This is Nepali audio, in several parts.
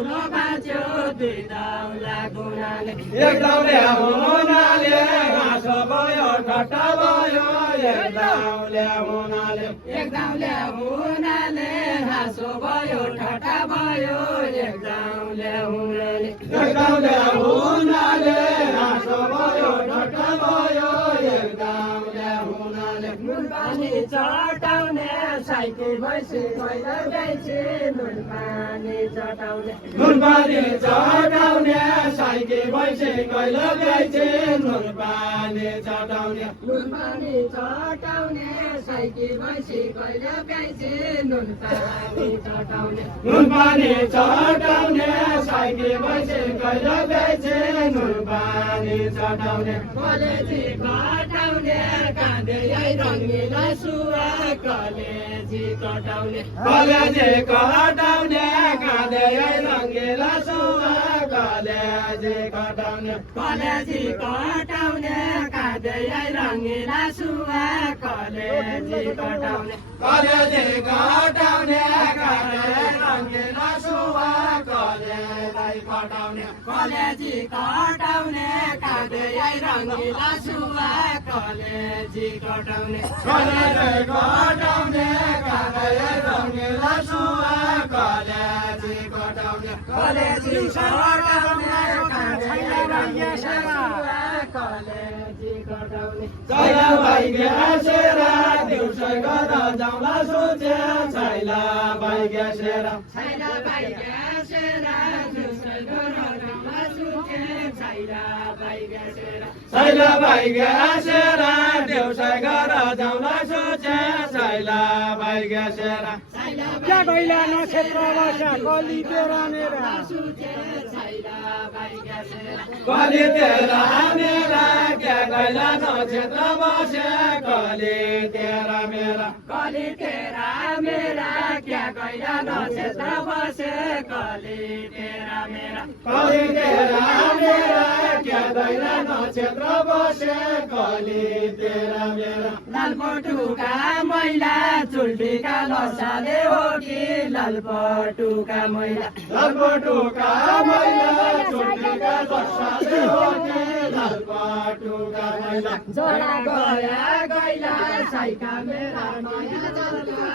ठुलो बाँच्यो दुई दाउला गुनाले एक दाउले हुनाले हाँसो भयो ठट्टा भयो एक दाउले हुनाले एक दाउले हुनाले हाँसो भयो ठट्टा भयो एक दाउले हुनाले एक दाउले हुनाले हाँसो भयो ठट्टा भयो एक दाउले हुनाले नुन पानी चटाउने साइकल भैँसी कैला गाइछे नुन पानी चटाउने नुन पानी चटाउने साइके भैँसी कैला गाइछे नुन पानी चटाउने नुन पानी चटाउने साइकल भैँसी कैला गाइछे नुन पानी चटाउने नुन पानी चटाउने साइके भैँसी कैला गाइछे नुन पानी चटाउने कलेजी कटाउने काँधे रङ्गिला सुवा कलेजी कटाउने कलेजी कटाउने काँधे रङ्गिला सुवा कलेजी कटाउने कलेजी कटाउने काँधे रङ्गिला सुवा कलेजी कटाउने कलेजी कटाउने काँधे रङ्गिला सुवा कलेजी कटाउने कलेजी कटाउने काँधे रङ्गिला सुवा कलेजी कटाउने कलेजी कटाउने काँधे रङ्गिला सुवा कलेजी कटाउने कलेजी कटाउने काँधे रङ्गिला सुवा कलेजी कटाउने छैला भाइ ग्यासेर दिउँसै गर्दा जाउँला सोचे छैला भाइ ग्यासेर छैला भाइ ग्यासेर दिउँसै गर्दा जाउँला सोचे छैला भाइ ग्यासेर छैला भाइ ग्यासेर दिउँसै गर्दा जाउँला सोचे छैला भाइ ग्यासेर क्या गैला नक्षत्र बसा कली तेरा मेरा कली तेरा मेरा क्या गैला नक्षत्र बसे कली तेरा मेरा कली तेरा मेरा क्या गैला नक्षत्र बसे कली तेरा मेरा कली तेरा मेरा क्या गैला नक्षत्र बसे कली तेरा मेरा लालपटुका मैला चुल्टीका लसाले हो कि लालपटुका मैला लालपटुका मैला चुल्टीका लसाले हो कि लालपटुका मैला जोडा गया गैला साइका मेरा नयाँ जल्का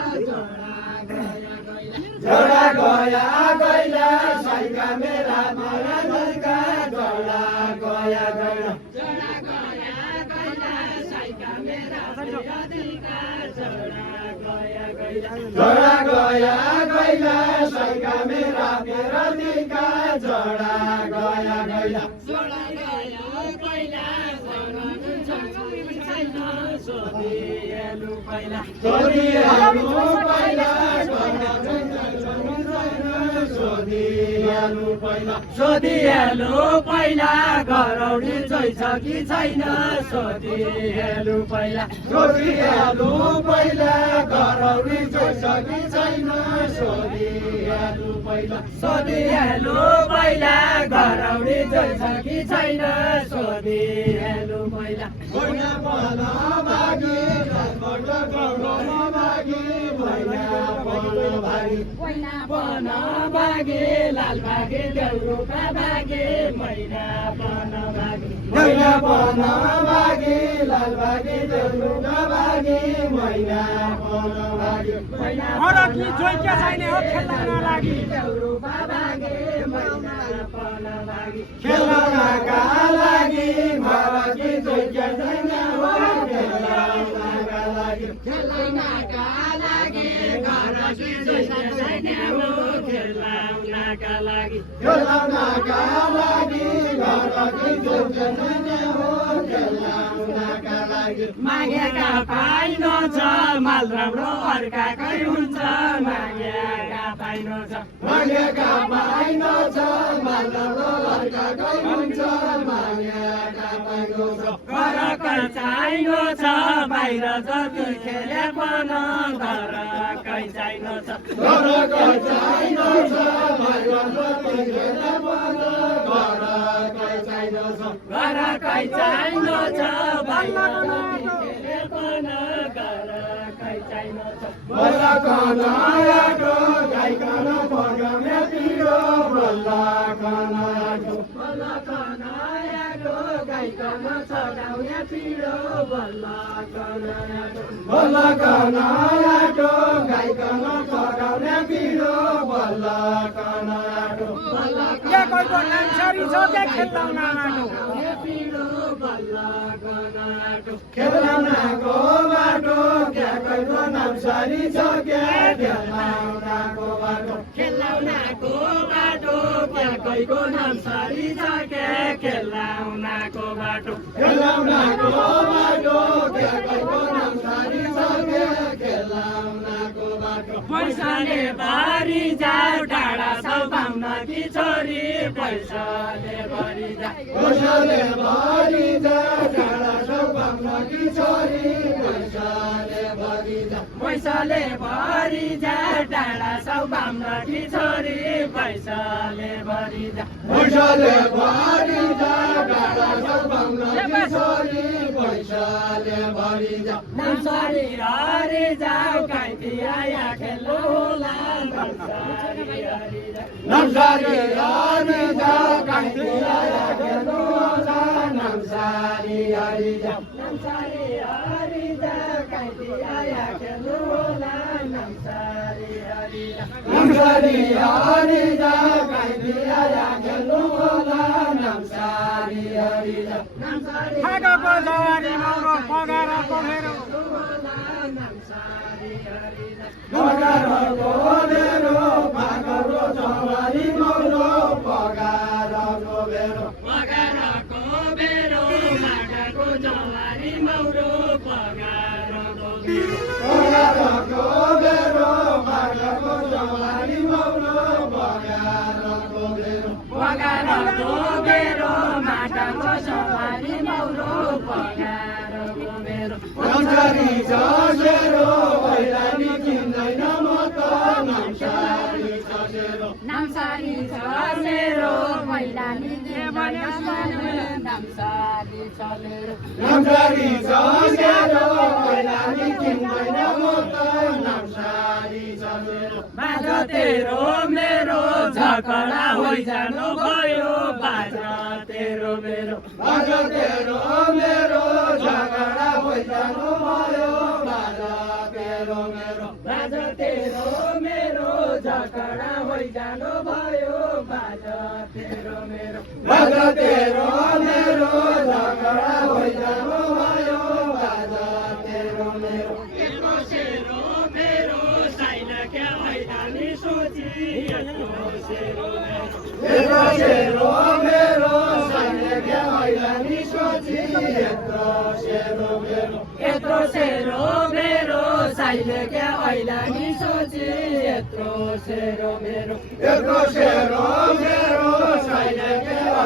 जोडा गया गैला साइका मेरा नयाँ जल्का जोडा गया गैला जोडा गया गैला साइका मेरा नयाँ जल्का जोडा गया गैला जोडा गया गैला साइका मेरा दिलका जोडा गया गैला जोडा गया गैला सोधिएलु पहिला सोधिएलु पहिला सोधिएलु पहिला घरौडी जोइछ कि छैन सोधिएलु पहिला सोधिएलु पहिला घरौडी जोइछ कि छैन सोधिएलु पहिला सोधिएलु पहिला घरौडी जोइछ कि छैन सोधिएलु पहिला मैना पन भागी घरबाट गौरव भागी मैना पन भागी मैना पन भागे लाल भागे देउरुका भागे मैना पन भागे मैना पन भागी लाल भागी देउरुका भागी मैना पन भागी फरकी जोइ के छैन हो खेल्न लागि देउरुका भागे मैना पन भागे खेल्नका लागि फरकी जोइ के छैन हो खेल्नका लागि खेल्नका लागि फरकी जोइ के छैन हो खेल्नका लागि खेल्नका लागि फरकी जोइ के छैन हो खेल्नका लागि मागेका पाइनो छ माल राम्रो अर्काकै हुन्छ मागेका पाइनो छ मागेका पाइनो छ माल राम्रो अर्काकै हुन्छ मागेका पाइनो छ घरकै चाहिनो छ बाहिर जति खेले पनि घरकै चाहिनो छ घरकै चाहिनो छ बाहिर जति खेले पनि घरकै चाहिनो छ घरकै चाहिनो छ बाहिर जति खेले पनि घरकै चाहिनो छ बल्ल कन आएको गाइकन बगमे पिरो बल्ल पिरो बल्ल कनायाटो गाइकन चढाउने पिरो बल्ल कनायाटो कसको नामसारी छ क्या खेल्लाउनाको खेलाउनाको बाटो क्या कसको नामसारी छ क्या खेलाउनाको बाटो खेलाउनाको बाटो क्या कैको नाम सारी छ क्या खेलाउनाको बाटो खेलाउनाको बाटो क्या कसको नामसारी छ क्या खेलाउनाको बाटो पैसाले भरि जाऊ टाढा छौ बाहुनाकी छोरी पैसाले भरि जा पैसाले भरि जा टाढा छौ बाहुनाकी छोरी पैसाले भरि जा पैसाले भरि जा टाढा छौ बाहुनाकी छोरी पैसाले भरि जा पैसाले भरि जा टाढा छौ बाहुनाकी छोरी पैसाले भरि जा नामसारी हरि जाऊ काइती आया खेल्नु होला नामसारी हरि जाऊ नामसारी हरि जा काइती आया खेल्नु होला नामसारी हरि जा नामसारी हरि जाऊ काइती आया खेल्नु होला नामसारी हरि जाऊ नामसारी हरि जा काइती आया खेल्नु होला नामसारी हरि जा नामसारी फागको जवानी मौरो पगारको मेरो नामसारी हरि जाऊ पगारको मेरो फागको जवानी मौरो पगारको मेरो पगारको बेरो माटाको जवारी मौरो पगारको बेरो पगारको मेरो फागको जवानी मौरो पगारको मेरो पगारको बेरो माटाको जवारी मौरो पगारको बेरो नामसारी जसेरो भैरानी किन्दैन म त नामसारी जसेरो नामसारी छ मेरो मैदानी नामसारी छ मेरो नामसारी जसेरो भैरानी किन्दैन म त नामसारी जसेरो बाजा तेरो मेरो झगडा होइजानु भयो बाजा तेरो मेरो बाजा तेरो मेरो झगडा होइजानु भयो बाजा तेरो मेरो बाजा तेरो मेरो झगडा होइजानु भयो बाजा तेरो मेरो बाजा तेरो मेरो झगडा होइजानु भयो बाजा तेरो मेरो यत्रो सेरो मेरो साइन क्या हैदानी सोची यत्रो सेरो मेरो यत्रो सेरो मेरो सैन्य हैरानी सोची यत्रो सेरो मेरो यत्रो सेरो मेरो साइन क्या हैदानी सोची यत्रो सेरो मेरो यत्रो सेरो मेरो सैन्य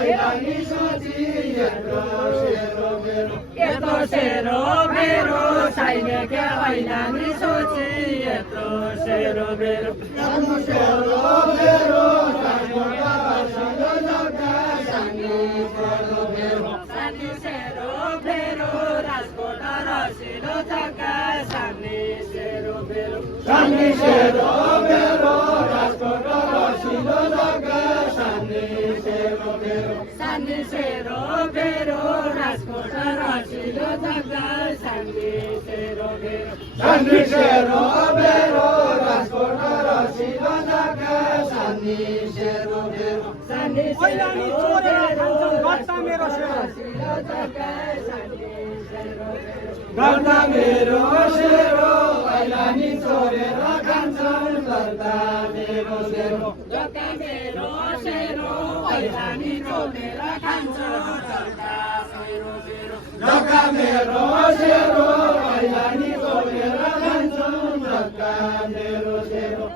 हैरानी सोची यत्रो सेरो मेरो यत्रो सेरो मेरो साइन क्या हैदानी सोची यत्रो सेरो मेरो सानो सेरो मेरो सानो जग्गा सानो सेरो मेरो सानी सेरो मेरो राजकोट रसिलो जग्गा सानी सेरो मेरो सानी सेरो मेरो राजकोट रसिलो जग्गा सानी सेरो मेरो सानी सेरो मेरो राजकोट रसिलो जग्गा सानी सेरो मेरो सानी सेरो मेरो राजकोट रसिलो जग्गा सानी सेरो मेरो सानी ओइलानी चोरेर खान्छन् गट्टा मेरो सेरो रसिलो जग्गा सानी सेरो मेरो गर्दा मेरो सेरो ऐलानी चोरेर खान्छन् गर्दा मेरो सेरो जग्गा मेरो सेरो ऐलानी चोरेर खान्छ जग्गा मेरो सेरो जग्गा मेरो सेरो ऐलानी चोरेर खान्छन् जग्गा मेरो सेरो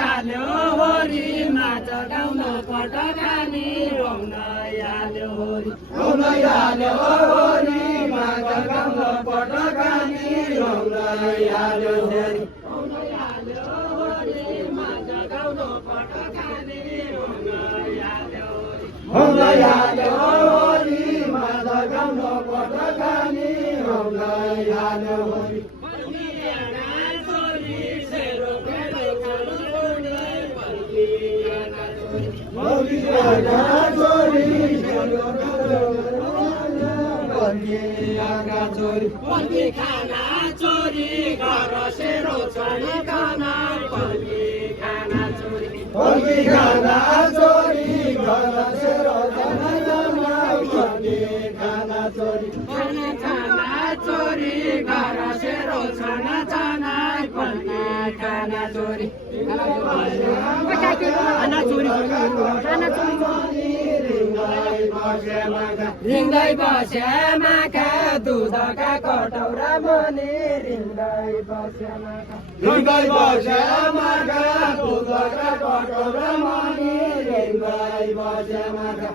हाल्यो होरी माछ गाउन पटकानी रोउन हाल्यो होरी रौन हाल्यो होरी माघ गाउन पटकानी रौन हाल्यो होरी रोउन हाल्यो होरी माछ गाउन पटकानी रोउन हाल्यो होरी रौन हाल्यो होरी माघ गाउन पटकानी रौन हाल्यो होरी बर्मियाना छोरी सेरो भेडो खानु छोरी बर्मियाना छोरी बर्मियाना छोरी सेरो भेडो खानु फर्किएका चोरी फर्की खाना चोरी घर सेरो छोरी खाना फर्की खाना चोरी फर्की खाना चोरी घर सेरो जाना जाना फर्की खाना चोरी खाना खाना चोरी घर सेरो छाना जाना फर्की खाना चोरी खाना चोरी खाना चोरी रिङ्दै बसे माखा दुधका कटौरा मनी रिङ्दै बसे माखा रिङ्दै बसे माखा दुधका कटौरा मनी रिङ्दै बसे माखा